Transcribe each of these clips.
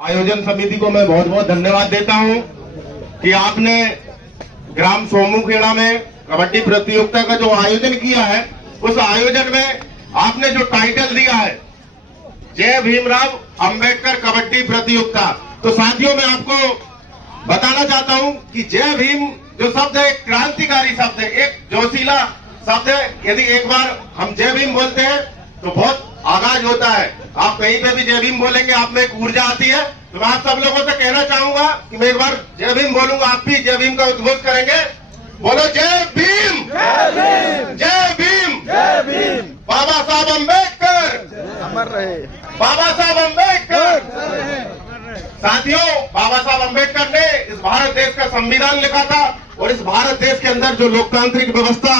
आयोजन समिति को मैं बहुत बहुत धन्यवाद देता हूं कि आपने ग्राम सोमूखेड़ा में कबड्डी प्रतियोगिता का जो आयोजन किया है, उस आयोजन में आपने जो टाइटल दिया है जय भीमराव अंबेडकर कबड्डी प्रतियोगिता। तो साथियों, मैं आपको बताना चाहता हूं कि जय भीम जो शब्द है एक क्रांतिकारी शब्द है, एक जोशीला शब्द है। यदि एक बार हम जय भीम बोलते हैं तो बहुत आगाज होता है। आप कहीं पे भी जय भीम बोलेंगे, आप में एक ऊर्जा आती है। तो मैं आप सब लोगों से कहना चाहूंगा कि मैं एक बार जय भीम बोलूंगा, आप भी जय भीम का उद्घोष करेंगे। बोलो जय भीम, जय भीम, जय भीम, जय भीम। बाबा साहब अम्बेडकर अमर रहे, बाबा साहब अम्बेडकर। साथियों, बाबा साहब अम्बेडकर ने इस भारत देश का संविधान लिखा था और इस भारत देश के अंदर जो लोकतांत्रिक व्यवस्था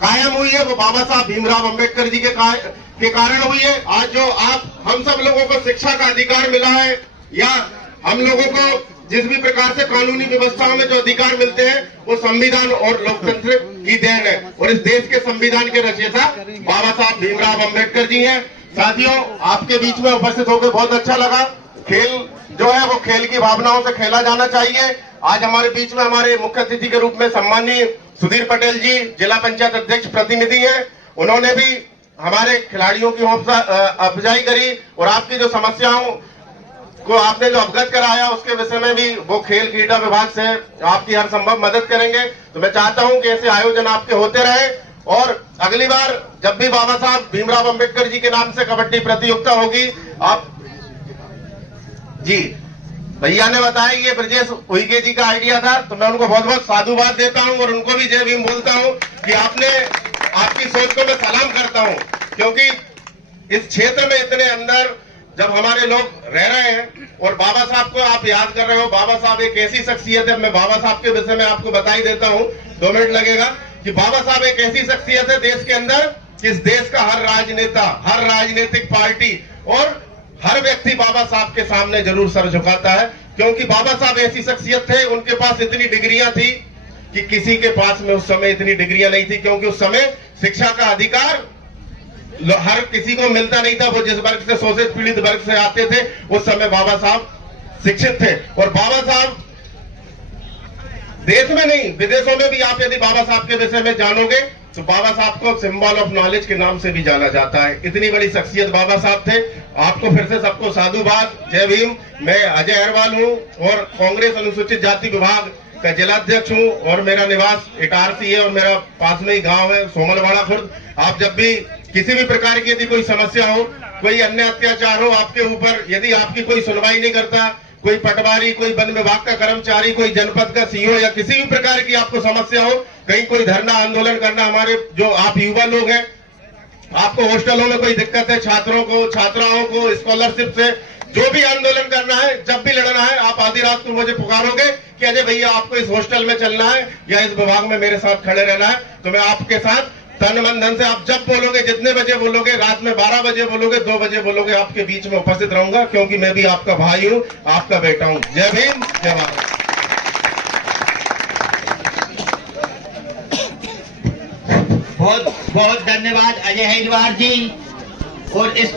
कायम हुई है वो बाबा साहब भीमराव अम्बेडकर जी के कारण हुई है। आज जो हम सब लोगों को शिक्षा का अधिकार मिला है, या हम लोगों को जिस भी प्रकार से कानूनी व्यवस्थाओं में जो अधिकार मिलते हैं, वो संविधान और लोकतंत्र की देन है। और इस देश के संविधान के रचयिता बाबा साहब भीमराव अम्बेडकर जी हैं। साथियों, आपके बीच में उपस्थित होकर बहुत अच्छा लगा। खेल जो है वो खेल की भावनाओं से खेला जाना चाहिए। आज हमारे बीच में हमारे मुख्य अतिथि के रूप में सम्मानीय सुधीर पटेल जी जिला पंचायत अध्यक्ष प्रतिनिधि हैं। उन्होंने भी हमारे खिलाड़ियों की हौसला अफजाई करी और आपकी जो समस्याओं को आपने जो अवगत कराया उसके विषय में भी वो खेल क्रीड़ा विभाग से आपकी हर संभव मदद करेंगे। तो मैं चाहता हूं कि ऐसे आयोजन आपके होते रहे और अगली बार जब भी बाबा साहब भीमराव अम्बेडकर जी के नाम से कबड्डी प्रतियोगिता होगी, आप जी भैया ने बताया ये ब्रजेश उइके जी का आइडिया था, तो मैं उनको बहुत बहुत साधुवाद देता हूं और उनको भी जय भीम बोलता हूं कि आपकी सोच को मैं सलाम करता हूं। क्योंकि इस क्षेत्र में इतने अंदर जब हमारे लोग रह रहे हैं और बाबा साहब को आप याद कर रहे हो, बाबा साहब एक ऐसी शख्सियत है, मैं बाबा साहब के विषय में आपको बता ही देता हूं, 2 मिनट लगेगा, कि बाबा साहब एक ऐसी शख्सियत है देश के अंदर, कि इस देश का हर राजनेता, हर राजनीतिक पार्टी और हर व्यक्ति बाबा साहब के सामने जरूर सर झुकाता है। क्योंकि बाबा साहब ऐसी शख्सियत थे, उनके पास इतनी डिग्रियां थी कि किसी के पास में उस समय इतनी डिग्रियां नहीं थी। क्योंकि उस समय शिक्षा का अधिकार हर किसी को मिलता नहीं था। वो जिस वर्ग से, शोषित पीड़ित वर्ग से आते थे, उस समय बाबा साहब शिक्षित थे। और बाबा साहब देश में नहीं, विदेशों में भी आप यदि बाबा साहब के विषय में जानोगे तो बाबा साहब को सिंबल ऑफ नॉलेज के नाम से भी जाना जाता है। इतनी बड़ी शख्सियत बाबा साहब थे। आपको फिर से सबको साधुवाद, जय भीम। मैं अजय अहरवाल हूं और कांग्रेस अनुसूचित जाति विभाग का जिलाध्यक्ष हूं और मेरा निवास इटारसी है और मेरा पास में ही गांव है सोमलवाड़ा खुर्द। आप जब भी किसी भी प्रकार की यदि कोई समस्या हो, कोई अन्य अत्याचार हो आपके ऊपर, यदि आपकी कोई सुनवाई नहीं करता, कोई पटवारी, कोई वन विभाग का कर्मचारी, कोई जनपद का सीईओ या किसी भी प्रकार की आपको समस्या हो, कहीं कोई धरना आंदोलन करना, हमारे जो आप युवा लोग हैं, आपको हॉस्टलों में कोई दिक्कत है, छात्रों को, छात्राओं को स्कॉलरशिप से जो भी आंदोलन करना है, जब भी लड़ना है, आप आधी रात को मुझे पुकारोगे कि अजय भैया आपको इस हॉस्टल में चलना है या इस विभाग में मेरे साथ खड़े रहना है, तो मैं आपके साथ तन मन धन से, आप जब बोलोगे, जितने बजे बोलोगे, रात में 12 बजे बोलोगे, 2 बजे बोलोगे, आपके बीच में उपस्थित रहूंगा। क्योंकि मैं भी आपका भाई हूं, आपका बेटा हूं। जय भीम, जय भारत। बहुत बहुत धन्यवाद अजय हरिद्वार जी। और इस